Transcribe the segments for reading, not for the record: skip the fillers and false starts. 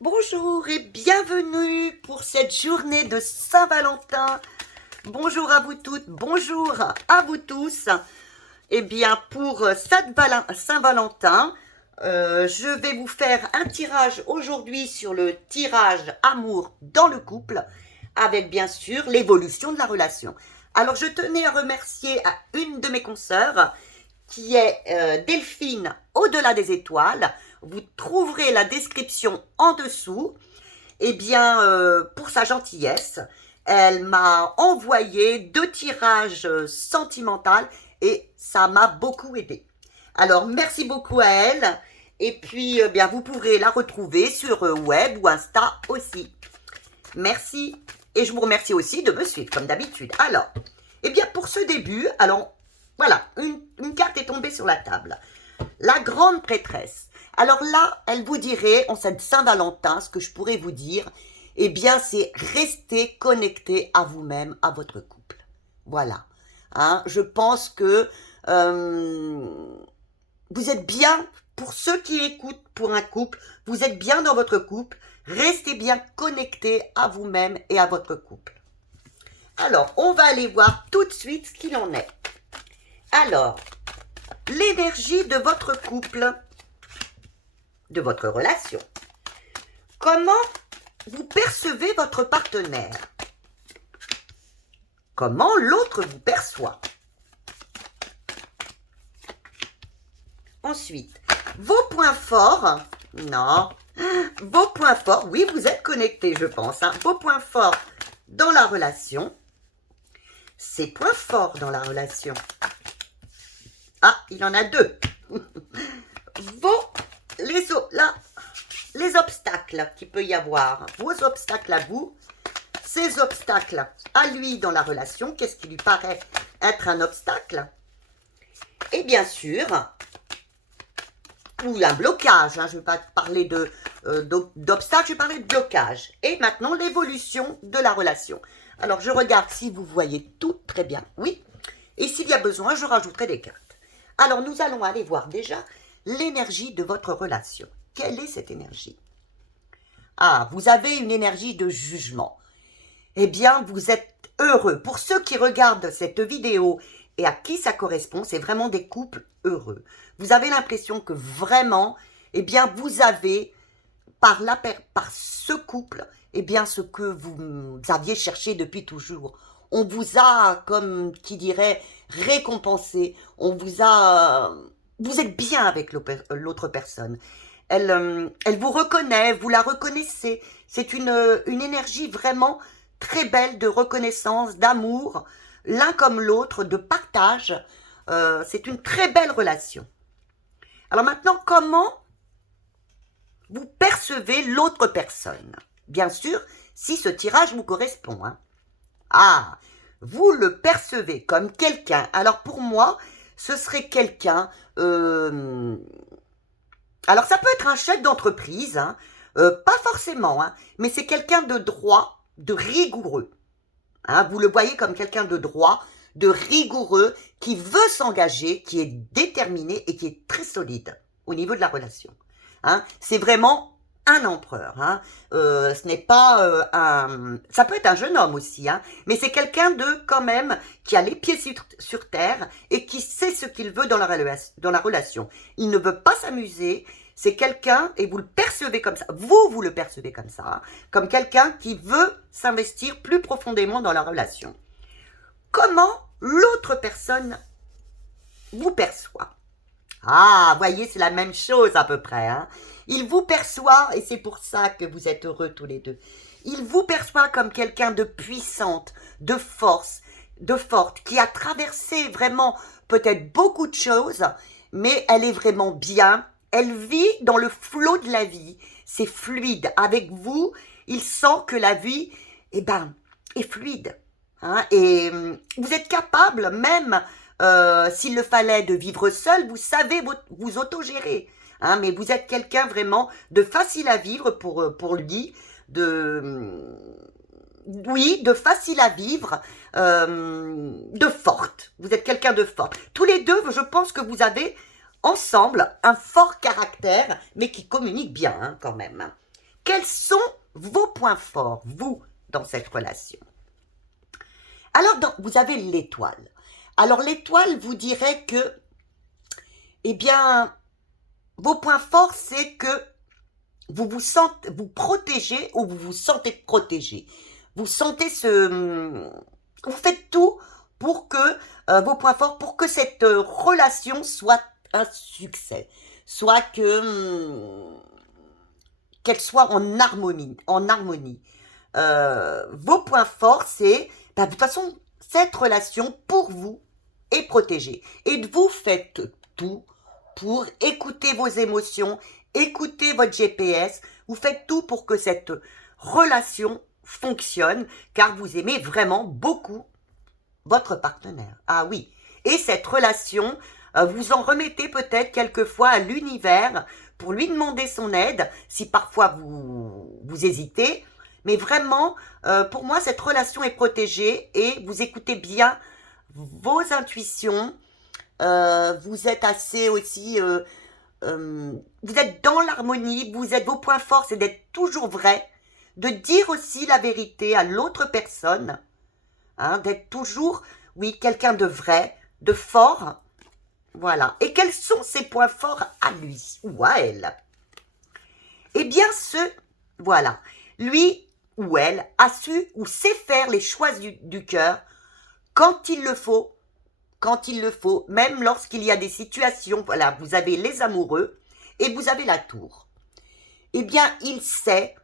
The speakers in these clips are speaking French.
Bonjour et bienvenue pour cette journée de Saint-Valentin. Bonjour à vous toutes, bonjour à vous tous. Eh bien, pour Saint-Valentin, je vais vous faire un tirage aujourd'hui sur le tirage amour dans le couple, avec bien sûr l'évolution de la relation. Alors, je tenais à remercier à une de mes consoeurs, qui est Delphine au-delà des étoiles. Vous trouverez la description en dessous. Eh bien, pour sa gentillesse, elle m'a envoyé 2 tirages sentimentaux et ça m'a beaucoup aidé. Alors, merci beaucoup à elle. Et puis, bien, vous pourrez la retrouver sur web ou Insta aussi. Merci. Et je vous remercie aussi de me suivre, comme d'habitude. Alors, eh bien, pour ce début, alors, voilà, une carte est tombée sur la table. La grande prêtresse. Alors là, elle vous dirait, en cette Saint-Valentin, ce que je pourrais vous dire, eh bien, c'est rester connecté à vous-même, à votre couple. Voilà. Hein, je pense que vous êtes bien, pour ceux qui écoutent pour un couple, vous êtes bien dans votre couple, restez bien connecté à vous-même et à votre couple. Alors, on va aller voir tout de suite ce qu'il en est. Alors, l'énergie de votre couple, de votre relation. Comment vous percevez votre partenaire? Comment l'autre vous perçoit? Ensuite, vos points forts. Non. Vos points forts. Oui, vous êtes connectés, je pense. Hein. Vos points forts dans la relation. Ces points forts dans la relation. Ah, il y en a 2. Les obstacles qu'il peut y avoir. Vos obstacles à vous. Ces obstacles à lui dans la relation. Qu'est-ce qui lui paraît être un obstacle? Et bien sûr, ou un blocage. Hein, je ne vais pas parler d'obstacle, je vais parler de blocage. Et maintenant, l'évolution de la relation. Alors, je regarde si vous voyez tout très bien. Oui. Et s'il y a besoin, je rajouterai des cartes. Alors, nous allons aller voir déjà l'énergie de votre relation. Quelle est cette énergie? Ah, vous avez une énergie de jugement. Eh bien, vous êtes heureux. Pour ceux qui regardent cette vidéo et à qui ça correspond, c'est vraiment des couples heureux. Vous avez l'impression que vraiment, eh bien, vous avez, par ce couple, eh bien, ce que vous aviez cherché depuis toujours. On vous a, comme qui dirait, récompensé. Vous êtes bien avec l'autre personne. Elle vous reconnaît, vous la reconnaissez. C'est une énergie vraiment très belle de reconnaissance, d'amour, l'un comme l'autre, de partage. C'est une très belle relation. Alors maintenant, comment vous percevez l'autre personne? Bien sûr, si ce tirage vous correspond. Hein. Ah, vous le percevez comme quelqu'un. Alors pour moi, ce serait quelqu'un... alors ça peut être un chef d'entreprise, hein, pas forcément, hein, mais c'est quelqu'un de droit, de rigoureux. Hein, vous le voyez comme quelqu'un de droit, de rigoureux, qui veut s'engager, qui est déterminé et qui est très solide au niveau de la relation. Hein, c'est vraiment un empereur. Hein. Ce n'est pas un... Ça peut être un jeune homme aussi, hein, mais c'est quelqu'un de, quand même, qui a les pieds sur terre et qui sait ce qu'il veut dans la relation. Il ne veut pas s'amuser. C'est quelqu'un, et vous le percevez comme ça, vous le percevez comme ça, hein, comme quelqu'un qui veut s'investir plus profondément dans la relation. Comment l'autre personne vous perçoit? Ah, voyez, c'est la même chose à peu près. Hein. Il vous perçoit, et c'est pour ça que vous êtes heureux tous les deux, il vous perçoit comme quelqu'un de puissante, de force, de forte, qui a traversé vraiment peut-être beaucoup de choses, mais elle est vraiment bien. Elle vit dans le flot de la vie. C'est fluide. Avec vous, il sent que la vie, eh ben, est fluide. Hein, et vous êtes capable, même s'il le fallait, de vivre seul, vous savez vous autogérer. Hein, mais vous êtes quelqu'un vraiment de facile à vivre pour lui, oui, de facile à vivre, de forte. Vous êtes quelqu'un de fort. Tous les deux, je pense que vous avez ensemble un fort caractère, mais qui communique bien hein, quand même. quels sont vos points forts, vous, dans cette relation? Alors, vous avez l'étoile. Alors, l'étoile vous dirait que, eh bien, vos points forts, c'est que vous vous sentez, vous protégez ou vous vous sentez protégé. Vous sentez vous faites tout pour que, vos points forts, pour que cette relation soit un succès. Soit qu'elle soit en harmonie, vos points forts, c'est, de toute façon, cette relation, pour vous, est protégée. Et vous faites tout pour écouter vos émotions, écouter votre GPS, vous faites tout pour que cette relation fonctionne, car vous aimez vraiment beaucoup votre partenaire. Ah oui, et cette relation, vous en remettez peut-être quelquefois à l'univers pour lui demander son aide, si parfois vous hésitez, mais vraiment, pour moi, cette relation est protégée et vous écoutez bien vos intuitions, vous êtes assez aussi, vous êtes dans l'harmonie, vos points forts, c'est d'être toujours vrai, de dire aussi la vérité à l'autre personne, hein, d'être toujours, oui, quelqu'un de vrai, de fort, voilà. Et quels sont ses points forts à lui ou à elle? Eh bien, voilà, lui ou elle a su ou sait faire les choix du cœur quand il le faut, même lorsqu'il y a des situations, voilà, vous avez les amoureux et vous avez la tour. Eh bien, il sait,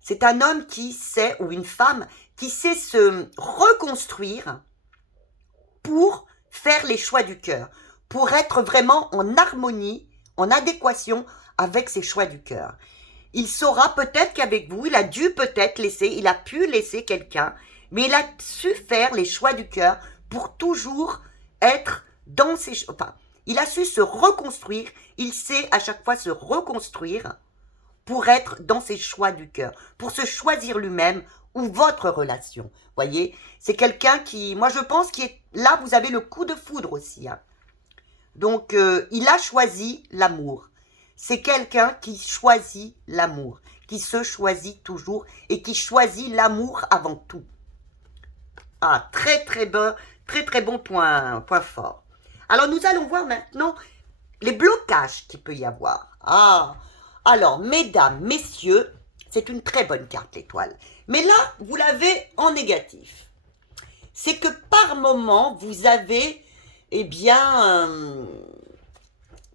c'est un homme qui sait, ou une femme, qui sait se reconstruire pour faire les choix du cœur, pour être vraiment en harmonie, en adéquation avec ses choix du cœur. Il saura peut-être qu'avec vous, il a dû peut-être laisser, il a pu laisser quelqu'un, mais il a su faire les choix du cœur pour toujours être dans ses... Enfin, il a su se reconstruire, il sait à chaque fois se reconstruire pour être dans ses choix du cœur, pour se choisir lui-même ou votre relation. Voyez, c'est quelqu'un qui, moi je pense, qui est là, vous avez le coup de foudre aussi. Hein. Donc, il a choisi l'amour. C'est quelqu'un qui choisit l'amour, qui se choisit toujours et qui choisit l'amour avant tout. Ah, très très bon point fort. Alors, nous allons voir maintenant les blocages qu'il peut y avoir. Ah, alors, mesdames, messieurs, c'est une très bonne carte, l'étoile. Mais là, vous l'avez en négatif. C'est que par moment, vous avez, eh bien,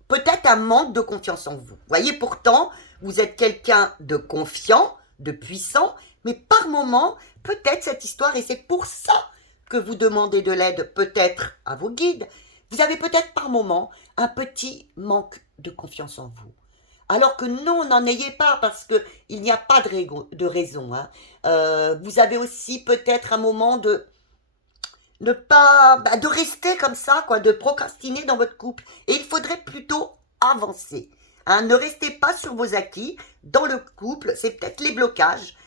peut-être un manque de confiance en vous. Voyez, pourtant, vous êtes quelqu'un de confiant, de puissant, mais par moment, peut-être cette histoire, et c'est pour ça que vous demandez de l'aide peut-être à vos guides, vous avez peut-être par moment un petit manque de confiance en vous. Alors que non, n'en ayez pas, parce qu'il n'y a pas de raison. Hein. Vous avez aussi peut-être un moment de ne pas, de rester comme ça, quoi, de procrastiner dans votre couple. Et il faudrait plutôt avancer. Hein. Ne restez pas sur vos acquis. Dans le couple, c'est peut-être les blocages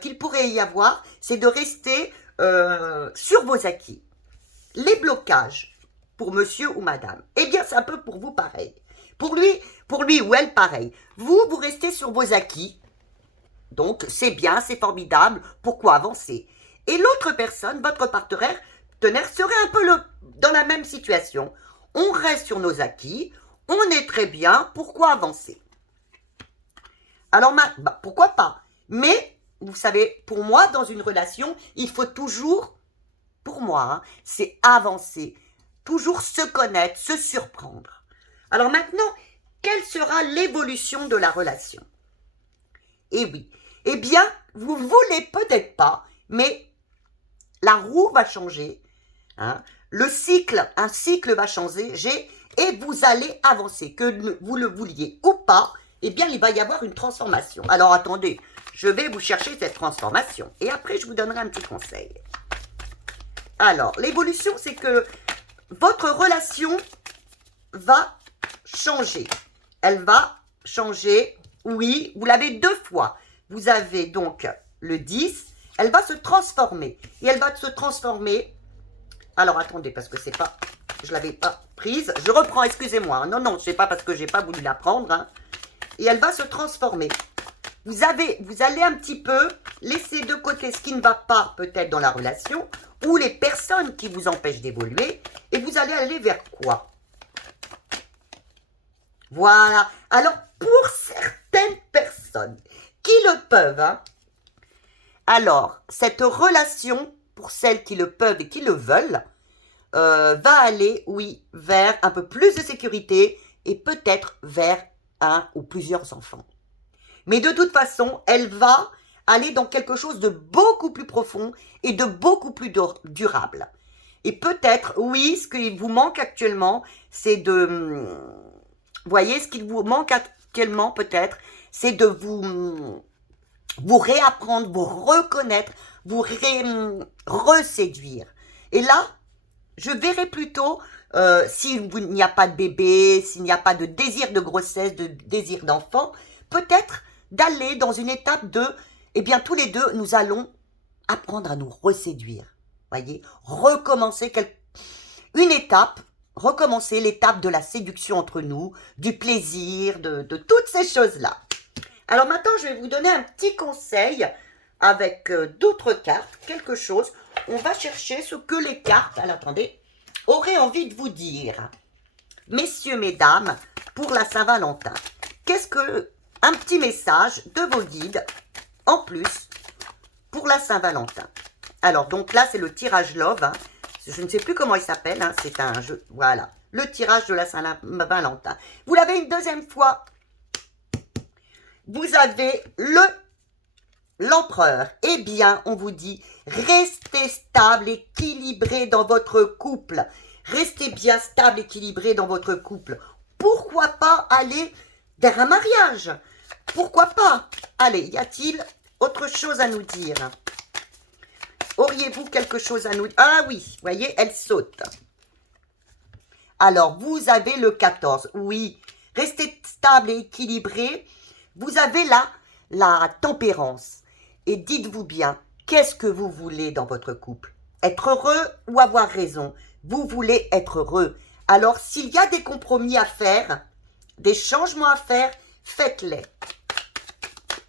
qu'il pourrait y avoir, c'est de rester sur vos acquis. Les blocages, pour monsieur ou madame, eh bien, c'est un peu pour vous pareil. Pour lui ou elle, pareil. Vous restez sur vos acquis. Donc, c'est bien, c'est formidable. Pourquoi avancer? Et l'autre personne, votre partenaire, serait un peu dans la même situation. On reste sur nos acquis. On est très bien. Pourquoi avancer? Alors, pourquoi pas? Mais, vous savez, pour moi, dans une relation, il faut toujours, pour moi, hein, c'est avancer. Toujours se connaître, se surprendre. Alors maintenant, quelle sera l'évolution de la relation? Eh oui, eh bien, vous ne voulez peut-être pas, mais la roue va changer, hein, un cycle va changer et vous allez avancer. Que vous le vouliez ou pas, eh bien, il va y avoir une transformation. Alors attendez, je vais vous chercher cette transformation et après, je vous donnerai un petit conseil. Alors, l'évolution, c'est que votre relation va changer. Elle va changer, oui, vous l'avez 2 fois. Vous avez donc le 10, elle va se transformer. Et elle va se transformer. Alors, attendez, parce que c'est pas, je l'avais pas prise. Je reprends, excusez-moi. Non, c'est pas parce que j'ai pas voulu la prendre. Hein. Et elle va se transformer. vous allez un petit peu laisser de côté ce qui ne va pas peut-être dans la relation ou les personnes qui vous empêchent d'évoluer et vous allez aller vers quoi? Voilà. Alors, pour certaines personnes qui le peuvent, hein, alors, cette relation, pour celles qui le peuvent et qui le veulent, va aller, oui, vers un peu plus de sécurité et peut-être vers un ou plusieurs enfants. Mais de toute façon, elle va aller dans quelque chose de beaucoup plus profond et de beaucoup plus durable. Et peut-être, oui, ce qui vous manque actuellement, c'est de... Vous voyez, ce qu'il vous manque actuellement, peut-être, c'est de vous réapprendre, vous reconnaître, vous reséduire. Et là, je verrai plutôt, s'il n'y a pas de bébé, s'il n'y a pas de désir de grossesse, de désir d'enfant, peut-être d'aller dans une étape de, eh bien, tous les deux, nous allons apprendre à nous reséduire. Voyez, recommencer une étape, recommencer l'étape de la séduction entre nous, du plaisir, de toutes ces choses-là. Alors maintenant, je vais vous donner un petit conseil avec d'autres cartes, quelque chose. On va chercher ce que les cartes, alors attendez, auraient envie de vous dire. Messieurs, mesdames, pour la Saint-Valentin, qu'est-ce que un petit message de vos guides en plus pour la Saint-Valentin? Alors, donc là, c'est le tirage Love. Hein. Je ne sais plus comment il s'appelle. Hein. C'est un jeu. Voilà. Le tirage de la Saint-Valentin. Vous l'avez une deuxième fois. Vous avez l'empereur. Eh bien, on vous dit, restez stable, équilibré dans votre couple. Restez bien stable, équilibré dans votre couple. Pourquoi pas aller vers un mariage? Pourquoi pas? Allez, y a-t-il autre chose à nous dire? Auriez-vous quelque chose à nous dire? Ah oui, vous voyez, elle saute. Alors, vous avez le 14. Oui, restez stable et équilibré. Vous avez là la tempérance. Et dites-vous bien, qu'est-ce que vous voulez dans votre couple? Être heureux ou avoir raison? Vous voulez être heureux. Alors, s'il y a des compromis à faire, des changements à faire, faites-les.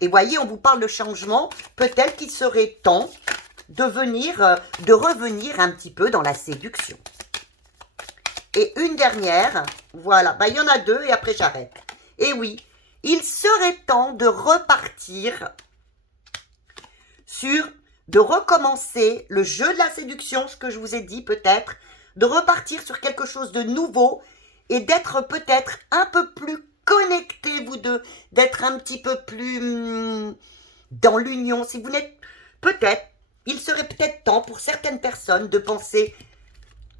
Et voyez, on vous parle de changement. Peut-être qu'il serait temps de revenir un petit peu dans la séduction. Et une dernière, voilà, bah, il y en a deux et après j'arrête. Et oui, il serait temps de repartir de recommencer le jeu de la séduction, ce que je vous ai dit peut-être, de repartir sur quelque chose de nouveau et d'être peut-être un peu plus connectés, vous deux, d'être un petit peu plus dans l'union. Si vous n'êtes peut-être, il serait peut-être temps pour certaines personnes de penser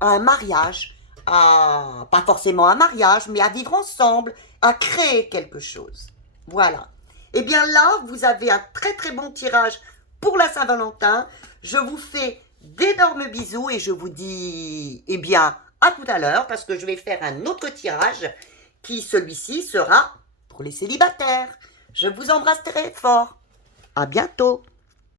à un mariage, pas forcément un mariage, mais à vivre ensemble, à créer quelque chose. Voilà. Et bien là, vous avez un très très bon tirage pour la Saint-Valentin. Je vous fais d'énormes bisous et je vous dis, eh bien, à tout à l'heure parce que je vais faire un autre tirage qui, celui-ci, sera pour les célibataires. Je vous embrasse très fort. À bientôt.